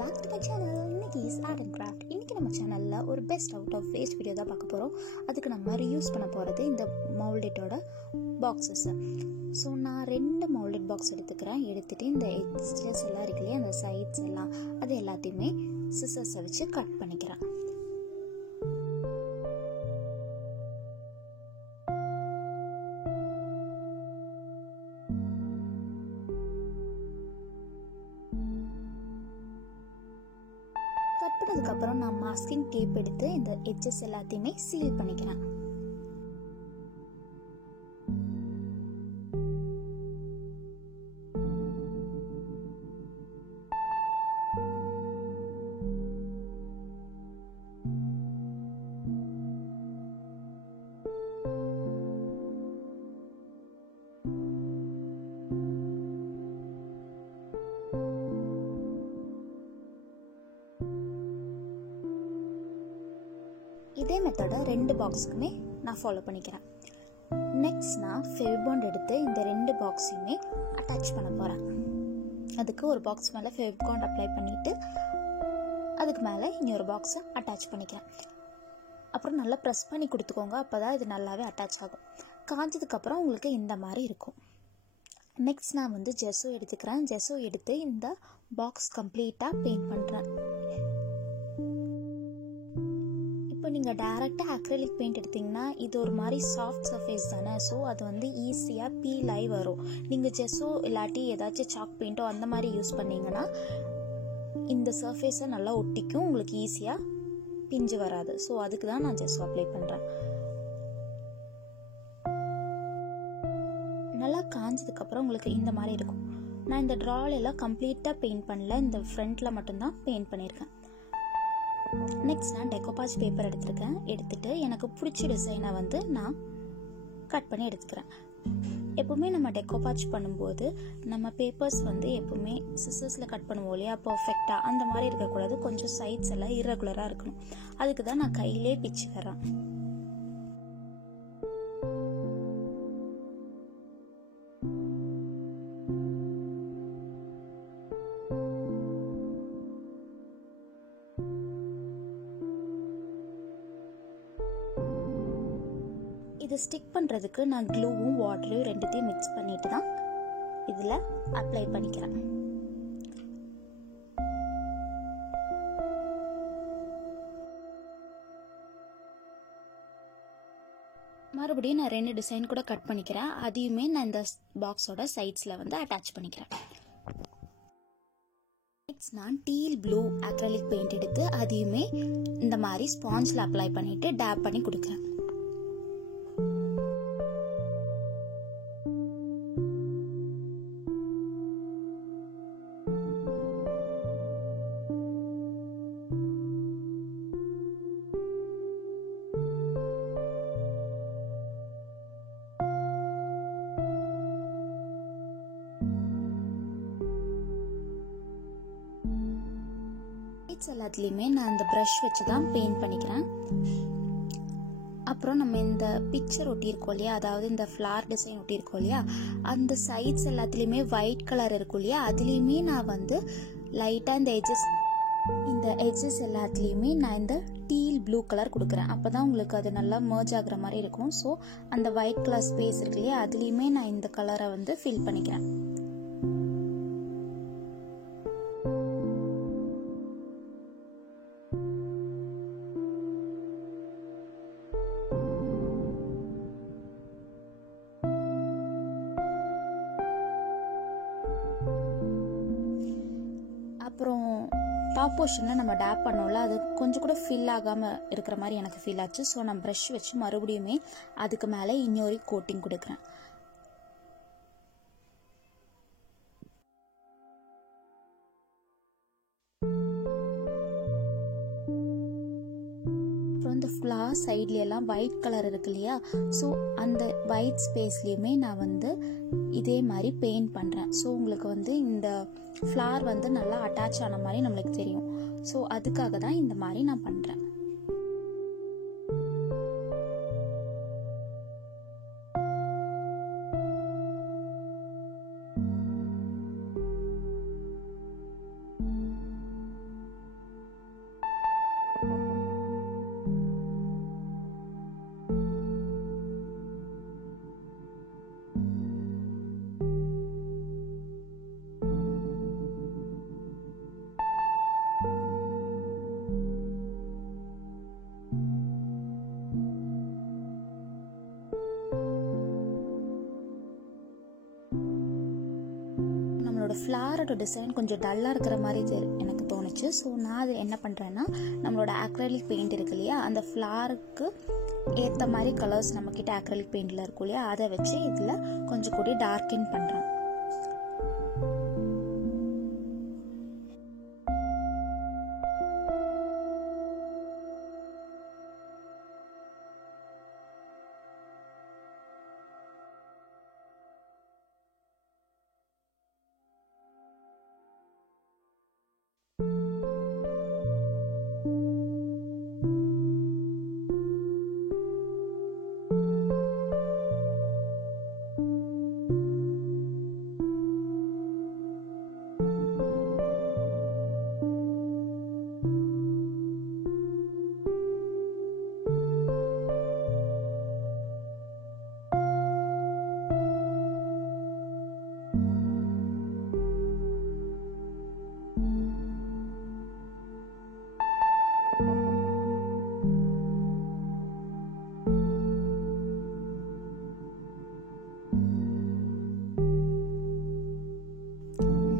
Back to my channel. இன்னைக்கு is art and craft. இன்னைக்கு நம்ம சேனலில் ஒரு best out of waste video தான் பார்க்க போகிறோம். அதுக்கு நம்ம ரியூஸ் பண்ண போகிறது இந்த மவுல்டேட்டோட பாக்ஸஸ்ஸை. ஸோ நான் 2 மவுல்டேட் பாக்ஸ் எடுத்துகிட்டு இந்த எட்ஜஸ் எல்லாம் இருக்கு இல்லையா, அந்த சைட்ஸ் எல்லாம் அது எல்லாத்தையுமே சிசர்ஸை வச்சு கட் பண்ணிக்கிறேன். கட்டினதுக்கப்புறம் நான் மாஸ்கிங் டேப் எடுத்து இந்த எட்ஜஸ் எல்லாத்தையுமே சீல் பண்ணிக்கிறேன். இதே மெத்தடை 2 பாக்ஸுக்குமே நான் ஃபாலோ பண்ணிக்கிறேன். நெக்ஸ்ட் நான் ஃபெவிபாண்ட் எடுத்து இந்த 2 பாக்ஸையுமே அட்டாச் பண்ண போகிறேன். அதுக்கு ஒரு பாக்ஸ் மேலே ஃபெவிபாண்ட் அப்ளை பண்ணிவிட்டு அதுக்கு மேலே இன்னொரு பாக்ஸை அட்டாச் பண்ணிக்கிறேன். அப்புறம் நல்லா ப்ரெஸ் பண்ணி கொடுத்துக்கோங்க, அப்போ தான் இது நல்லாவே அட்டாச் ஆகும். காஞ்சதுக்கப்புறம் உங்களுக்கு இந்த மாதிரி இருக்கும். நெக்ஸ்ட் நான் ஜெஸ்ஸோ எடுத்துக்கிறேன். ஜெஸ்ஸோ எடுத்து இந்த பாக்ஸ் கம்ப்ளீட்டாக பெயிண்ட் பண்ணுறேன். இப்போ நீங்கள் டைரெக்டாக அக்ரிலிக் பெயிண்ட் எடுத்திங்கன்னா இது ஒரு மாதிரி சாஃப்ட் சர்ஃபேஸ் தானே, ஸோ அது ஈஸியாக பீல் ஆகி வரும். நீங்கள் ஜெஸ்ஸோ இல்லாட்டி ஏதாச்சும் சாக் பெயிண்ட்டோ அந்த மாதிரி யூஸ் பண்ணிங்கன்னா இந்த சர்ஃபேஸை நல்லா ஒட்டிக்கும், உங்களுக்கு ஈஸியாக பிஞ்சு வராது. ஸோ அதுக்கு தான் நான் ஜெஸ்ஸோ அப்ளை பண்ணுறேன். நல்லா காஞ்சதுக்கப்புறம் உங்களுக்கு இந்த மாதிரி இருக்கும். நான் இந்த ட்ராலெல்லாம் கம்ப்ளீட்டாக பெயிண்ட் பண்ணல, இந்த ஃப்ரண்ட்டில் மட்டும்தான் பெயிண்ட் பண்ணியிருக்கேன். நெக்ஸ்ட் நான் டெக்கோபாஜ் பேப்பர் எடுத்துட்டு எனக்கு பிடிச்ச டிசைனை நான் கட் பண்ணி எடுத்துக்கிறேன். எப்பவுமே நம்ம டெக்கோபாஜ் பண்ணும்போது நம்ம பேப்பர்ஸ் எப்பவுமே சிசர்ஸில் கட் பண்ணுவோம் இல்லையா, பர்ஃபெக்டாக அந்த மாதிரி இருக்கக்கூடாது. கொஞ்சம் சைட்ஸ் எல்லாம் இர்ரெகுலராக இருக்கணும். அதுக்கு தான் நான் கையிலே பிச்சு தரேன். இது ஸ்டிக் பண்ணுறதுக்கு நான் க்ளூவும் வாட்டரையும் ரெண்டுத்தையும் மிக்ஸ் பண்ணிட்டு தான் இதில் அப்ளை பண்ணிக்கிறேன். மறுபடியும் நான் 2 டிசைன் கூட கட் பண்ணிக்கிறேன். அதையுமே நான் இந்த பாக்ஸோட சைட்ஸில் அட்டாச் பண்ணிக்கிறேன். நெக்ஸ்ட் நான் டீல் ப்ளூ அக்ரிலிக் பெயிண்ட் எடுத்து அதையுமே இந்த மாதிரி ஸ்பாஞ்சில் அப்ளை பண்ணிட்டு டேப் பண்ணி கொடுக்குறேன். எல்லாத்துலேயுமே நான் இந்த ப்ரஷ் வச்சு தான் பெயிண்ட் பண்ணிக்கிறேன். அப்புறம் நம்ம இந்த பிக்சர் ஒட்டியிருக்கோம் இல்லையா, அதாவது இந்த ஃப்ளார் டிசைன் ஒட்டியிருக்கோம் இல்லையா, அந்த சைட்ஸ் எல்லாத்துலேயுமே ஒயிட் கலர் இருக்கும் இல்லையா, அதுலேயுமே நான் லைட்டாக இந்த எட்ஜஸ் எல்லாத்துலேயுமே நான் இந்த டீல் ப்ளூ கலர் கொடுக்குறேன். அப்போ தான் உங்களுக்கு அது நல்லா மர்ஜ் ஆகுற மாதிரி இருக்கும். ஸோ அந்த ஒயிட் கலர் ஸ்பேஸ் இருக்கு இல்லையா, அதுலேயுமே நான் இந்த கலரை ஃபில் பண்ணிக்கிறேன். அப்புறம் டாப் போர்ஷனில் நம்ம டேப் பண்ணோம்ல, அது கொஞ்சம் கூட ஃபில் ஆகாமல் இருக்கிற மாதிரி எனக்கு ஃபீல் ஆச்சு. ஸோ நான் ப்ரஷ் வச்சு மறுபடியுமே அதுக்கு மேலே இன்னொரு கோட்டிங் கொடுக்குறேன். அப்புறம் இந்த ஃப்ளார் சைட்லையெல்லாம் ஒயிட் கலர் இருக்கு இல்லையா, ஸோ அந்த ஒயிட் ஸ்பேஸ்லேயுமே நான் இதே மாதிரி பெயிண்ட் பண்ணுறேன். ஸோ உங்களுக்கு இந்த ஃப்ளார் நல்லா அட்டாச் ஆன மாதிரி நம்மளுக்கு தெரியும். ஸோ அதுக்காக தான் இந்த மாதிரி நான் பண்ணுறேன். ஃப்ளாரோட டிசைன் கொஞ்சம் டல்லாக இருக்கிற மாதிரி எனக்கு தோணுச்சு. ஸோ நான் அது என்ன பண்ணுறேன்னா, நம்மளோட அக்ரலிக் பெயிண்ட் இருக்கு இல்லையா, அந்த ஃப்ளாருக்கு ஏற்ற மாதிரி கலர்ஸ் நம்மக்கிட்ட அக்ரலிக் பெயிண்டில் இருக்கும் இல்லையா, அதை வச்சு இதில் கொஞ்சம் கூட டார்க்கின் பண்ணுறேன்.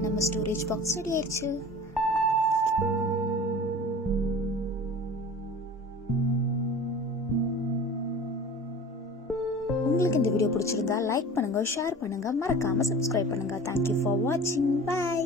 நம்ம ஸ்டோரேஜ் பாக்ஸ் ரெடி ஆயிடுச்சு. உங்களுக்கு இந்த வீடியோ பிடிச்சிருந்தா லைக் பண்ணுங்க, ஷேர் பண்ணுங்க, மறக்காம சப்ஸ்கிரைப் பண்ணுங்க. தேங்க்யூ ஃபார் வாட்சிங். பை.